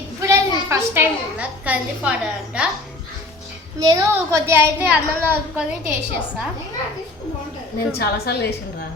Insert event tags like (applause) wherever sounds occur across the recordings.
ఇప్పుడే నేను first time తిన్నా కంది పౌడర్ అంట. నేను కొద్దిగా అయితే అన్నంలో కలుపుకొని టేస్ట్ చేస్తా. నేను చాలాసార్లు వేసాను రా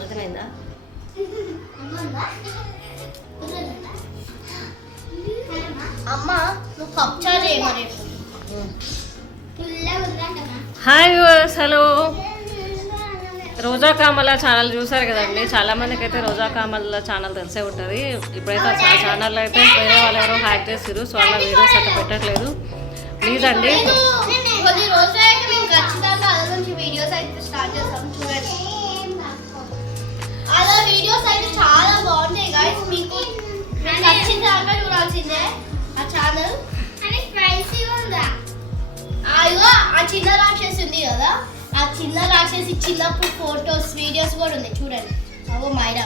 అర్థమైందా? అమ్మ నువ్వు హాయ్ హలో రోజా కామల ఛానల్ చూసారు కదండి. చాలా మందికి అయితే రోజా కామల ఛానల్ తెలిసే ఉంటుంది. ఇప్పుడైతే ఆ ఛానల్ అయితే వేరే వాళ్ళు ఎవరో హ్యాక్ చేసారు సో అలా వీడియోస్ అయితే పెట్టట్లేదు. ప్లీజ్ అండి అలా వీడియోస్ అయితే చాలా గాయస్ మీకు ఆ ఛానల్ అని స్పైసీ ఉందా అయ్యో ఆ చిన్న రాక్షసి ఉంది కదా ఆ చిన్న రాక్షసి చిన్నప్పుడు ఫోటోస్ వీడియోస్ కూడా ఉన్నాయి. చూడండి. అగో మైరా.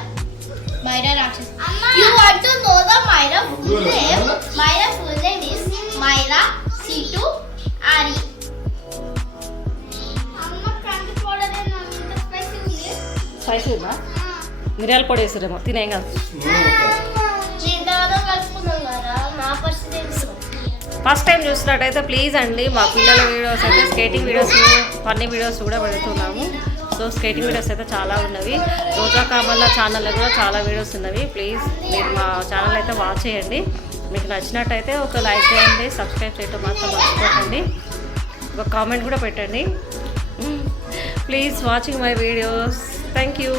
మైరా రాక్షసి. You want to know the Myra full name Myra full name is Myra situ ఆరి స్పైసీ ఉందా మిరియాల పొడి వేసారేమో. తినేం కాదు ఫస్ట్ టైం చూసినట్టయితే ప్లీజ్ అండి మా పిల్లల వీడియోస్ అయితే స్కేటింగ్ వీడియోస్ ఫన్నీ వీడియోస్ కూడా పెడుతున్నాము. సో స్కేటింగ్ వీడియోస్ అయితే చాలా ఉన్నవి. రోజా కామల్ల ఛానల్లో కూడా చాలా వీడియోస్ ఉన్నవి. ప్లీజ్ మీరు మా ఛానల్ అయితే వాచ్ చేయండి. మీకు నచ్చినట్టయితే ఒక లైక్ చేయండి సబ్స్క్రైబ్ చేయటం మాత్రం మర్చిపోకండి. ఒక కామెంట్ కూడా పెట్టండి. Please watching my videos thank you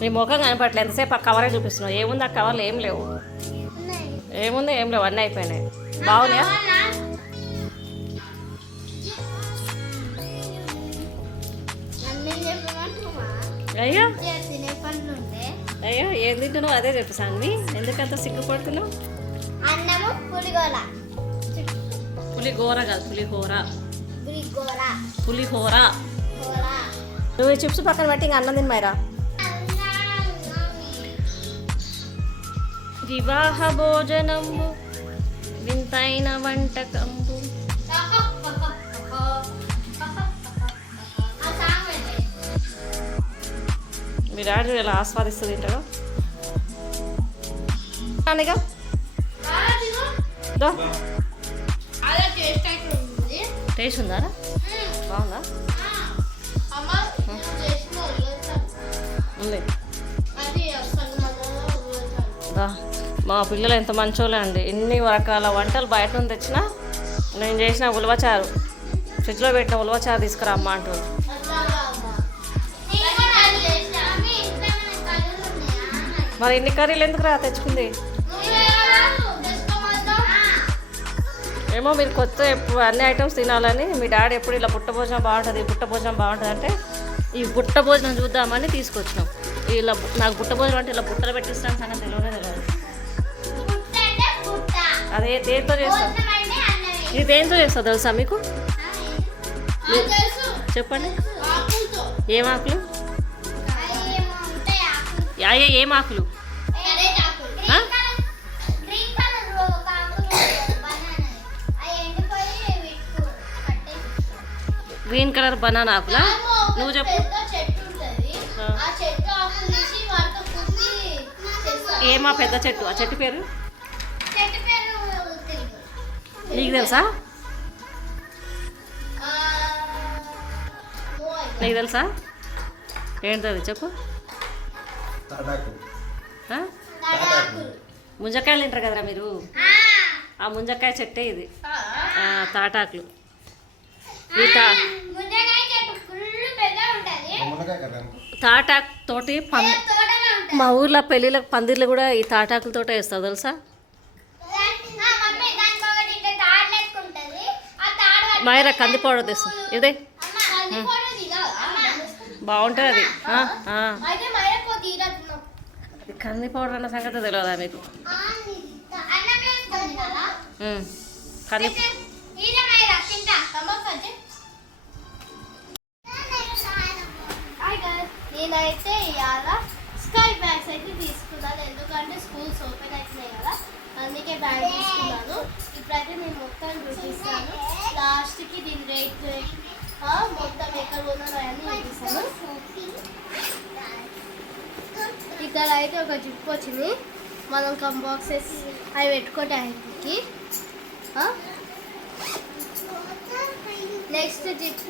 మీ ముఖం కనపట్లేదు ఎంతసేపు ఆ కవరే చూపిస్తున్నావు? ఏముంది ఆ కవర్లు? ఏం లేవు. ఏముంది? ఏం లేవు. అన్నీ అయిపోయినాయి. బాగున్నాయా? అయ్యో. అయ్యో ఏం తింటున్నావు? అదే చెప్పు సాన్వి. ఎందుకంత సిగ్గుపడుతున్నావు? అన్నము పులిగోల పులిగోర కాదు పులిహోర. పులిహోర. గోల నువ్వు చిప్స్ పక్కన పెట్టి ఇంకా అన్నం తినమాయిరా. వివాహ భోజనము వింతైన వంటకంబు. మీ డాడీ ఎలా ఆస్వాదిస్తూ తింటాడో అనగా దో. అలా టేస్ట్ ఉందా బాగుందా. ఉంది. మా పిల్లలు ఎంత మంచోళ్ళే అండి. ఎన్ని రకాల వంటలు బయట నుంచి తెచ్చినా నేను చేసిన ఉలవచారు ఫ్రిడ్జ్లో పెట్టిన ఉలవచారు తీసుకురా అమ్మ అంటారు మరి ఎన్ని కర్రీలు ఎందుకు రా తెచ్చుకుంది? ఏమో మీరు కొత్త ఎప్పుడు అన్ని ఐటమ్స్ తినాలని మీ డాడీ ఎప్పుడు ఇలా పుట్ట భోజనం బాగుంటుంది పుట్ట భోజనం బాగుంటుంది అంటే ఈ పుట్ట భోజనం చూద్దామని తీసుకొచ్చినాం. ఇలా నాకు పుట్ట భోజనం అంటే ఇలా బుట్టలు పెట్టిస్తాను సంగతి తెలియనే తెలియదు. అదే దేంతో చేస్తాం భోజనం అంటే అన్నమే. ఇది దేంతో చేస్తావు తెలుసా మీకు. చెప్పండి. ఏం ఆకులు అవి ఏమో ఉంటాయి ఆకులు. యా ఏ- ఆకులు? Green colour banana. ఆకులా నువ్వు చెప్పు ఏమా పెద్ద చెట్టు ఆ చెట్టు పేరు. నీకు తెలుసా? నీకు తెలుసా? ఏంటది చెప్పు. ముంజకాయలు తింటారు కదరా మీరు? ఆ, ముంజకాయ చెట్టే ఇది. తాటాకులు. ఈ తా తాటాకు తోటి పం మా ఊర్లో పెళ్ళిళ్ళకి పందిర్లు కూడా ఈ తాటాకులతో వేస్తారు తెలుసా మమ్మీ దానికి ఒకటి ఇట్లా తాడు లెక్క ఉంటది ఆ మైరా కంది పౌడర్ తెస్తుంది ఇదే? బాగుంటుంది అది. కంది పౌడర్ అన్న సంగతి తెలియదా మీకు. కంది నేనైతే ఇవాళ అయితే తీసుకున్నాను. ఎందుకంటే స్కూల్స్ ఓపెన్ అవుతున్నాయి కదా. అందుకే బ్యాగ్ తీసుకున్నాను. ఇప్పుడైతే నేను మొత్తం చూపిస్తాను. లాస్ట్కి దీని రేట్ మొత్తం ఎక్కడ కొన్నాను అని చూపిస్తాను. ఇక్కడ అయితే ఒక జిప్ వచ్చింది. మనం కంబాక్సెస్ అవి పెట్టుకోవడానికి నెక్స్ట్ జిప్.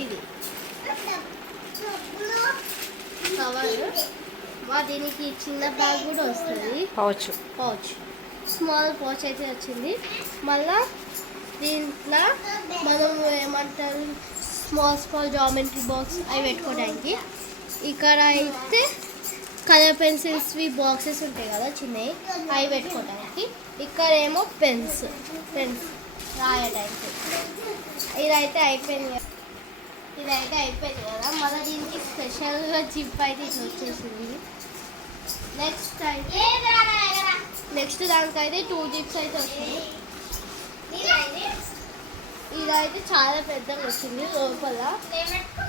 ఇది. కవర్ మా దీనికి చిన్న బ్యాగ్ కూడా వస్తుంది. పవచ్చు పౌచ్ స్మాల్ పౌచ్ అయితే వచ్చింది. మళ్ళా దీంట్లో మనం ఏమంటారు? స్మాల్ స్మాల్ జామెట్రీ బాక్స్ అవి పెట్టుకోవడానికి. ఇక్కడ అయితే కలర్ పెన్సిల్స్వి బాక్సెస్ ఉంటాయి కదా చిన్నవి అవి పెట్టుకోవడానికి. ఇక్కడ ఏమో పెన్స్ పెన్స్ రాయడానికి. ఇదైతే అయిపోయింది. ఇదైతే అయిపోయింది కదా. మళ్ళీ దీనికి స్పెషల్గా జిప్ అయితే ఇట్లా వచ్చేసింది. నెక్స్ట్ అయితే నెక్స్ట్ దానికైతే టూ జిప్స్ అయితే వచ్చింది ఇదైతే? చాలా పెద్దగా వచ్చింది లోపల.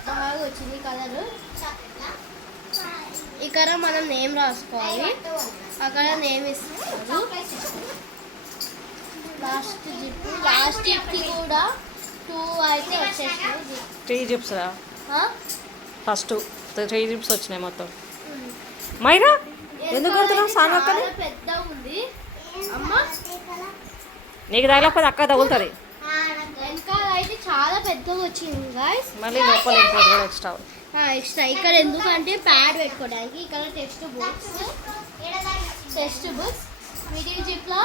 బాగా వచ్చింది కలర్. ఇక్కడ మనం నేమ్ రాసుకోవాలి. అక్కడ నేమ్ ఇస్తారు. Last zip. లాస్ట్ జిప్కి కూడా టూ అయితే వచ్చేసినాయి. Zip three zips? రా? ఫస్ట్. త్రీ జిప్స్ వచ్చినాయి మొత్తం. మైరా ఎందుకు కొడుతున్నావు సాను అక్కని చాలా పెద్దగా ఉంది అమ్మ. నీకు తగలకపోతే అక్క తగులుతుంది. వెనకాల అయితే చాలా పెద్దగా వచ్చింది గాయస్ మళ్ళీ లోపల ఎక్స్ట్రా ఎక్స్ట్రా ఇక్కడ ఎందుకంటే ప్యాడ్ పెట్టుకోవడానికి ఇక్కడ text books text books middle జిప్లో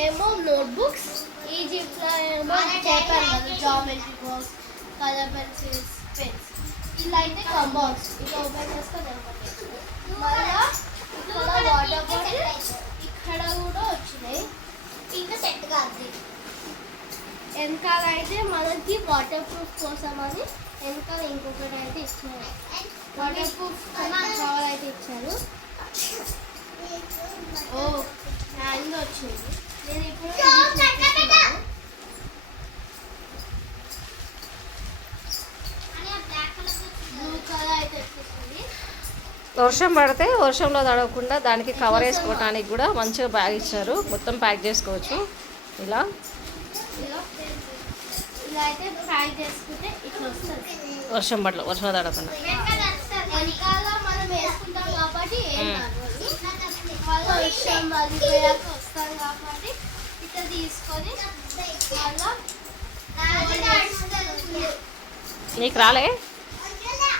ఏమో నోట్ బుక్స్ ఈ జిప్లో ఏమో చెప్పాను కదా geometry box colour pencils pens ఇలా అయితే కంబాక్స్ ఇది ఓపెన్ చేసుకొని మళ్ళా ఇక్కడ వాటర్ బాటిల్ ఇక్కడ కూడా వచ్చినాయి ఇంకా సెట్ కాదు వెనకాల అయితే మనకి వాటర్ ప్రూఫ్ కోసం అని వెనకాల ఇంకొకటి అయితే ఇచ్చారు వాటర్ ప్రూఫ్ కవర్ అయితే ఇచ్చారు ఓ హ్యాండ్ వచ్చింది నేను ఇప్పుడు బ్లూ కలర్ అయితే వచ్చేసింది వర్షం పడితే వర్షంలో తడవకుండా దానికి కవర్ వేసుకోవడానికి కూడా మంచిగా బ్యాగ్ ఇచ్చారు. మొత్తం ప్యాక్ చేసుకోవచ్చు. ఇలా. వర్షం పడలో వర్షం తడవకుండా. మళ్ళీ నీకు రాలే?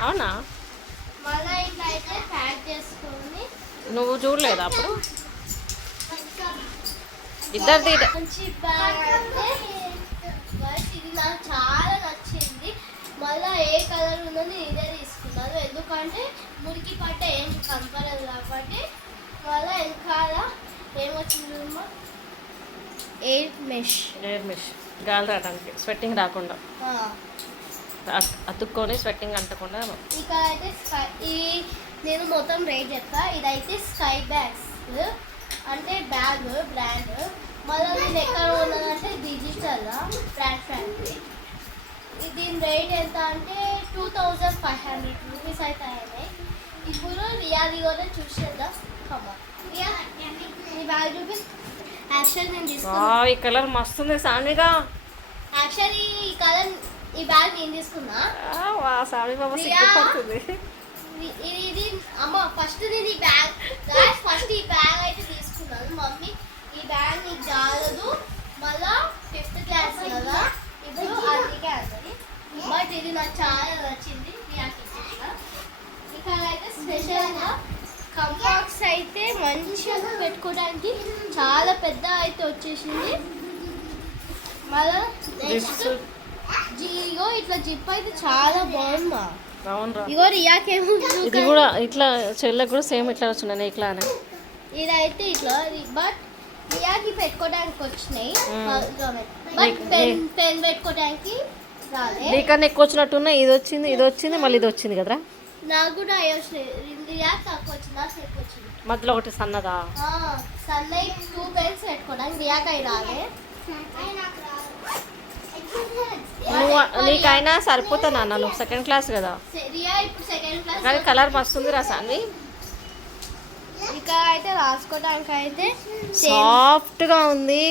అవునా? మళ్ళీ ఇట్లా అయితే ప్యాక్ చేసుకొని నువ్వు చూడలేదా అప్పుడు? ఇద్దరిది. మంచి బ్యాగ్ అంటే ఇది నాకు చాలా నచ్చింది. మళ్ళీ ఏ కలర్ ఉందో నేను ఇదే తీసుకున్నాను ఎందుకంటే మురికి పట్ట ఏం కనపడదు కాబట్టి మళ్ళీ వెనకాల ఏమొచ్చింది ఎయిట్ మెష్. ఎయిర్ మిష్. గాలి రావడానికి. స్వెట్టింగ్ రాకుండా. అతుక్కొని స్వెట్టింగ్ అంటకుండా ఇక్కడ అయితే స్కై ఈ నేను మొత్తం రేట్ చెప్తా. ఇదైతే స్కై బ్యాగ్స్. అంటే బ్యాగ్ బ్రాండ్. మళ్ళీ నేను ఎక్కడ ఉన్నదంటే డిజిటల్ బ్రాండ్ ఫ్యాక్టరీ దీని రేట్ ఎంత అంటే two thousand five hundred rupees అయితే అయినాయి ఇప్పుడు రియాది కూడా చూసేద్దాం. బ్యాగ్ చూపి. యాక్చువల్ నేను తీసుకున్నా. వావ్, ఈ కలర్ మస్తుంది సాన్విగా యాక్చువల్లీ ఈ కలర్ ఈ బ్యాగ్ నేను తీసుకున్నా. ఆ, వా సామి బాబా ప్రియా. సిగ్గుపడుతుంది. ఇది- ఇది అమ్మ ఫస్ట్ నేను ఈ బ్యాగ్ గాయస్ ఫస్ట్ ఈ బ్యాగ్ అయితే తీసుకున్నాను. మమ్మీ ఈ బ్యాగ్ నీకు చాలదు మళ్ళా ఫిఫ్త్ క్లాస్ కదా. ఇప్పుడు అందుకే అన్నది బట్ ఇది నాకు చాలా నచ్చింది. రియాకి ఇచ్చేసిన ఇక్కడ అయితే స్పెషల్గా కంపాక్స్ అయితే మంచిగా పెట్టుకోవడానికి చాలా పెద్ద అయితే వచ్చేసింది. మళ్ళా నెక్స్ట్ జియో ఇట్లా జిప్ అయితే చాలా బాగుంది? అవునరా. ఇగో రియాకేమో ఇది కూడా ఇట్లా చెల్లెకి కూడా సేమ్ ఇట్లా వచ్చినాయి ఇట్లానే ఇదైతే ఇట్లా బట్ రియాకి పెట్టుకోవడానికి వచ్చినాయి. బట్ పెన్ పెన్ పెట్టుకోవడానికి నీకన్నా ఎక్కువ వచ్చినట్టున్నా ఇది వచ్చింది ఇది వచ్చింది మళ్ళీ ఇది వచ్చింది కదరా? నాకు కూడా రియాక్ తక్కువ వచ్చింది నాకు ఎక్కువ వచ్చింది? మధ్యలో ఒకటి సన్నదా? సన్నై టూ పెన్స్ పెట్టుకోవడానికి రియాక్ అవి రాలే. నువ్వు నీకైనా సరిపోతా నాన్న నువ్వు సెకండ్ క్లాస్ కదా. కానీ కలర్ మస్తుంది రా ఇక్కడ అయితే రాసుకోవడానికి అయితే సాఫ్ట్గా ఉంది.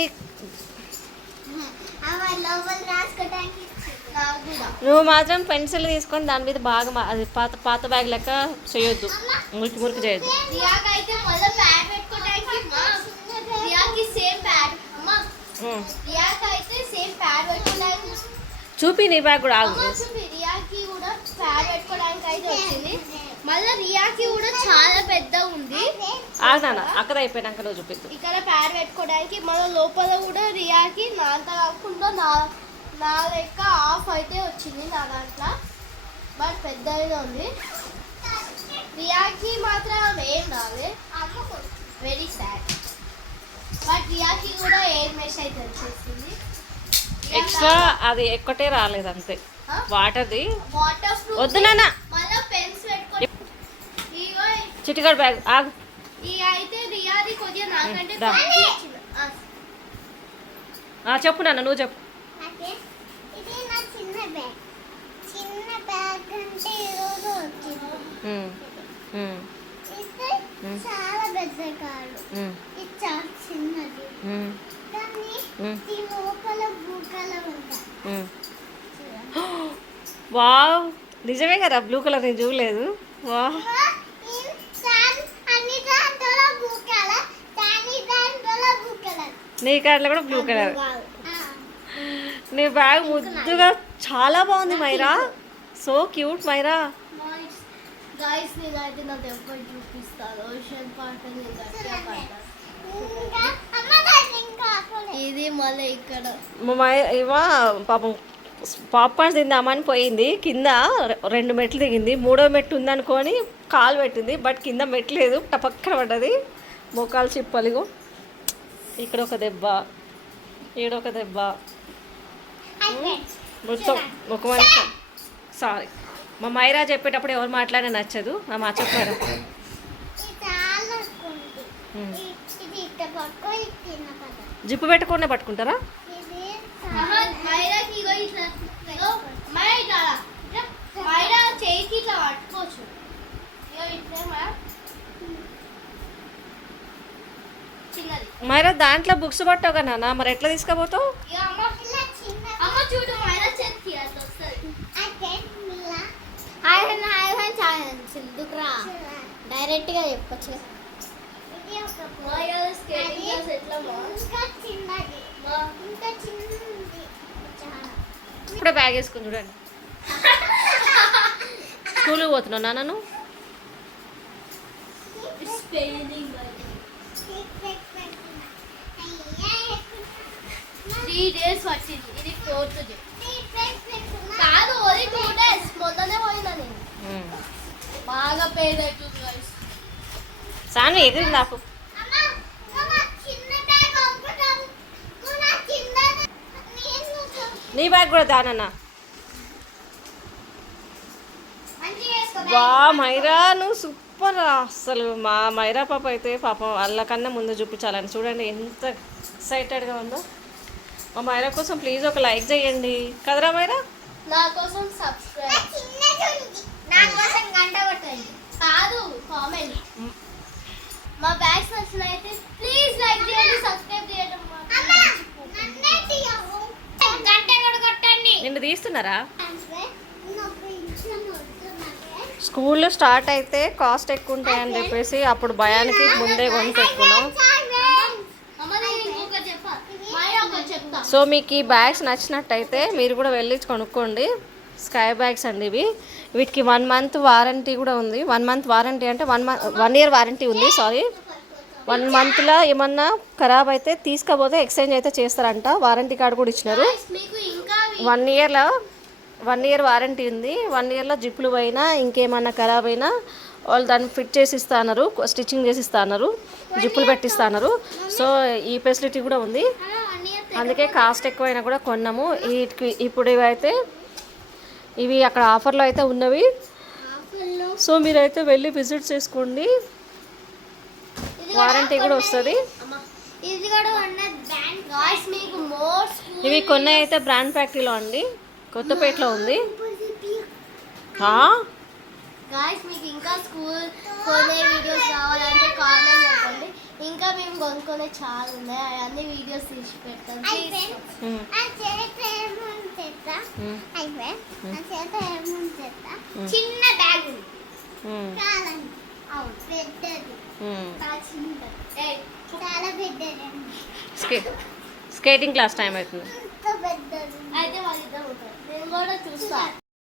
నువ్వు మాత్రం పెన్సిల్ తీసుకొని దాని మీద బాగా అది పాత పాత బ్యాగ్ లెక్క చేయొద్దు. మురికి మురికి చేయొద్దు. అయితే సేమ్ ప్యాడ్ పెట్టుకోవడానికి చూపి నీ బ్యాగ్ కూడా ఆగు. రియాకి కూడా ప్యాడ్ పెట్టుకోవడానికి అయితే వచ్చింది. మళ్ళీ రియాకి కూడా చాలా పెద్ద ఉంది. ఆగు నాన్న అక్కడ అయిపోయినాక నువ్వు చూపిద్దు ఇక్కడ ప్యాడ్ పెట్టుకోవడానికి మళ్ళీ లోపల కూడా రియాకి నా అంత కాకుండా నా నా లెక్క ఆఫ్ అయితే వచ్చింది నా దాంట్లో. బట్ పెద్దగా ఉంది. రియాకి మాత్రం ఏం రాలే. వెరీ సాడ్ బట్ రియాకి కూడా ఎయిర్ మెష్ అయితే వచ్చేసింది. ఎక్స్ట్రా అది ఎక్కటే రాలేదు అంతే. వాటర్ది. వాటర్ ప్రూఫ్ వద్దు నాన్న. చిటికాడు బ్యాగ్ ఆగు. చెప్పు నాన్న నువ్వు చెప్పు. అదే ఇది నా చిన్న బ్యాగ్. చిన్న బ్యాగ్ అంటే ఈరోజు వచ్చింది. ఉమ్, ఉమ్, ఇది. చాలా పెద్ద కారు. చాలా చిన్నది. (gasps) వావ్! నిజమే కదా బ్లూ కలర్ నేను చూడలేదు. వా అన్ని దాంట్లో బ్లూ కలర్ దాని దాంట్లో బ్లూ కలర్. నీ కార్లో కూడా బ్లూ కలర్. నీ బ్యాగ్ ముద్దుగా చాలా బాగుంది Myra. So cute Myra. Guys నేనైతే నా చూపిస్తాను ఓషన్ గట్టిగా పడ్డాను. ఇది మళ్ళీ ఇక్కడ. మా ఇవా పాపం పాప్కార్న్స్ తిందామని పోయింది. కింద రెండు మెట్లు దిగింది. మూడో మెట్టు ఉందనుకొని కాలు పెట్టింది. బట్ కింద మెట్లు లేదు. టపక్కన పడ్డది. మోకాలు చిప్పలిగో ఇక్కడ ఒక దెబ్బ. ఈడ ఒక దెబ్బ. మొత్తం ఒక మనిషి సారీ. మా మైరా చెప్పేటప్పుడు ఎవరు మాట్లాడే నచ్చదు. ఆ మా చెప్పారు. జిప్పు పెట్టకుండా పట్టుకుంటారా? మైరా దాంట్లో బుక్స్ పట్టావు కదా నాన్న? మరి ఎట్లా తీసుకుపోతావు? డైరెక్ట్గా చెప్పచ్చు. ఇది ఒక మైరా స్కేటింగ్ క్లాస్ ఎట్లా మా? ఇంకా చిన్నది. మా? ఇంకా చిన్నది. చాలా ఇప్పుడే బ్యాగ్ వేసుకుని చూడండి. స్కూల్కి పోతున్నావు నాన్న నువ్వు? స్పెల్లింగ్ త్రీ డేస్ పట్టింది. ఇది ఫోర్త్ డే కాదు ఓన్లీ టూ డేస్ మొన్ననే పోయినా నేను. బాగా పెయిన్ అవుతుంది. సాన్వి ఎగిరి నాకు నీ బ్యాగ్ కూడా దానన్నా వా మైరా నువ్వు సూపర్ అసలు మా మైరా పాప అయితే పాపం వాళ్ళకన్నా ముందు చూపించాలని. చూడండి ఎంత ఎక్సైటెడ్గా ఉందో. మా మైరా కోసం ప్లీజ్ ఒక లైక్ చేయండి. కదరా మైరా? నా కోసం సబ్స్క్రైబ్ కాదు కామెంట్ మా. బ్యాగ్స్ నచ్చినైతే ప్లీజ్ లైక్ చేయండి సబ్స్క్రైబ్ చేయడం నిన్ను తీస్తున్నారా? స్కూల్ స్టార్ట్ అయితే కాస్ట్ ఎక్కువ ఉంటాయని చెప్పేసి అప్పుడు భయానికి ముందే కొని పెట్టుకున్నాం సో మీకు ఈ బ్యాగ్స్ నచ్చినట్టయితే మీరు కూడా వెళ్ళి కొనుక్కోండి. స్కై బ్యాగ్స్ అండి ఇవి. వీటికి వన్ మంత్ వారంటీ కూడా ఉంది. వన్ మంత్ వారంటీ అంటే one month one year warranty ఉంది సారీ. వన్ మంత్లో ఏమన్నా ఖరాబ్ అయితే తీసుకపోతే ఎక్స్చేంజ్ అయితే చేస్తారంట. వారంటీ కార్డు కూడా ఇచ్చినారు. వన్ ఇయర్లో వన్ ఇయర్ వారంటీ ఉంది. వన్ ఇయర్లో జిప్పులు పోయినా ఇంకేమన్నా ఖరాబ్ అయినా వాళ్ళు దాన్ని ఫిట్ చేసి ఇస్తాన్నారు స్టిచ్చింగ్ చేసి ఇస్తాన్నారు జిప్పులు పెట్టిస్తాన్నారు సో ఈ ఫెసిలిటీ కూడా ఉంది. అందుకే కాస్ట్ ఎక్కువైనా కూడా కొన్నాము. వీటికి ఇప్పుడు ఇవైతే ఇవి అక్కడ ఆఫర్లో అయితే ఉన్నవి. సో మీరైతే వెళ్ళి విజిట్ చేసుకోండి. వారంటీ కూడా వస్తుంది. ఇది కూడా ఉన్న బ్యాండ్ గాయస్ మీకు మోర్ ఇవి కొన్ని అయితే బ్రాండ్ ఫ్యాక్టరీలో అండి. కొత్తపేటలో ఉంది. ఆ? గాయస్ మీకు ఇంకా స్కూల్ కొనే వీడియోస్ కావాలంటే కామెంట్ చెప్పండి ఇంకా మేము కొనుక్కునే చాలా ఉన్నాయి. అవన్నీ వీడియోస్ తీసి పెడతాం. ఏముంది చెత్త ఉమ్. చిన్న బ్యాగ్ అవును పెద్దది. ఉమ్. స్కే స్కేటింగ్ క్లాస్ టైం అవుతుంది. అయితే నేను కూడా చూస్తాను